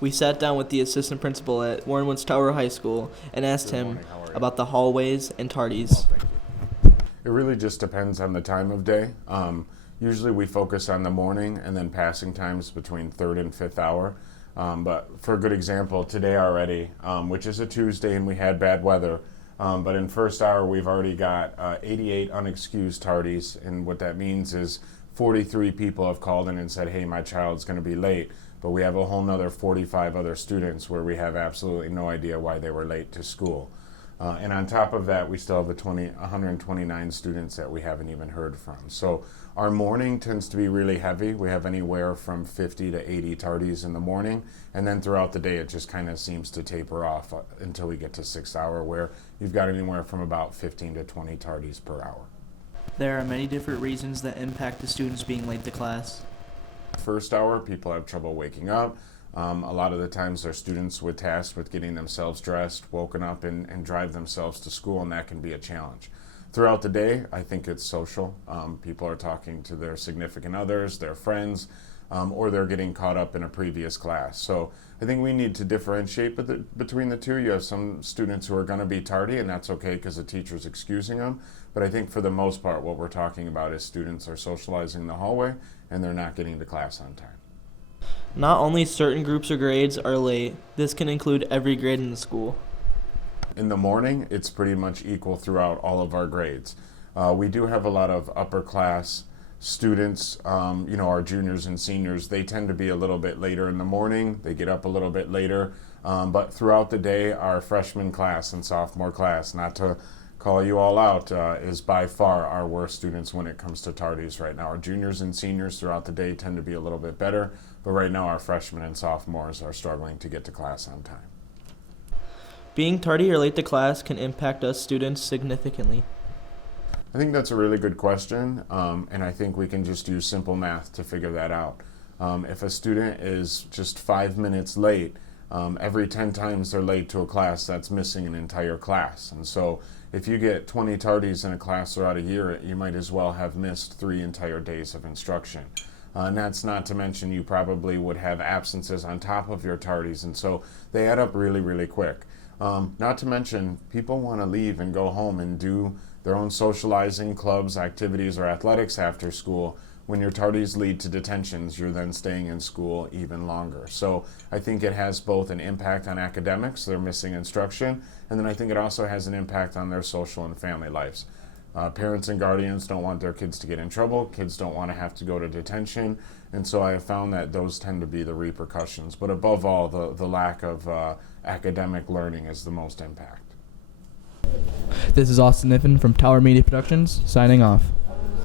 We sat down with the assistant principal at Warren Woods Tower High School and asked him about the hallways and tardies. It really just depends on the time of day. Usually we focus on the morning and then passing times between third and fifth hour. But for a good example, today already, which is a Tuesday and we had bad weather, but in first hour we've already got 88 unexcused tardies, and what that means is 43 people have called in and said, hey, my child's going to be late, but we have a whole nother 45 other students where we have absolutely no idea why they were late to school. And on top of that, we still have 129 students that we haven't even heard from. So our morning tends to be really heavy. We have anywhere from 50 to 80 tardies in the morning, and then throughout the day it just kind of seems to taper off until we get to 6th hour, where you've got anywhere from about 15 to 20 tardies per hour. There are many different reasons that impact the students being late to class. First hour, people have trouble waking up. A lot of the times they're students with tasked with getting themselves dressed, woken up, and drive themselves to school, and that can be a challenge. Throughout the day, I think it's social. People are talking to their significant others, their friends, or they're getting caught up in a previous class. So I think we need to differentiate between the two. You have some students who are going to be tardy, and that's okay because the teacher's excusing them. But I think for the most part, what we're talking about is students are socializing in the hallway, and they're not getting to class on time. Not only certain groups or grades are late, this can include every grade in the school. In the morning, it's pretty much equal throughout all of our grades. We do have a lot of upper class students, our juniors and seniors. They tend to be a little bit later in the morning. They get up a little bit later. But throughout the day, our freshman class and sophomore class, not to call you all out, is by far our worst students when it comes to tardies right now. Our juniors and seniors throughout the day tend to be a little bit better, but right now our freshmen and sophomores are struggling to get to class on time. Being tardy or late to class can impact us students significantly. I think that's a really good question, and I think we can just use simple math to figure that out. If a student is just 5 minutes late, every 10 times they're late to a class, that's missing an entire class. And so if you get 20 tardies in a class throughout a year, you might as well have missed 3 entire days of instruction. And that's not to mention you probably would have absences on top of your tardies, and so they add up really, really quick. Not to mention, people want to leave and go home and do their own socializing, clubs, activities, or athletics after school. When your tardies lead to detentions, you're then staying in school even longer. So I think it has both an impact on academics, they're missing instruction, and then I think it also has an impact on their social and family lives. Parents and guardians don't want their kids to get in trouble, kids don't want to have to go to detention, and so I have found that those tend to be the repercussions. But above all, the lack of academic learning is the most impact. This is Austin Niffen from Tower Media Productions, signing off.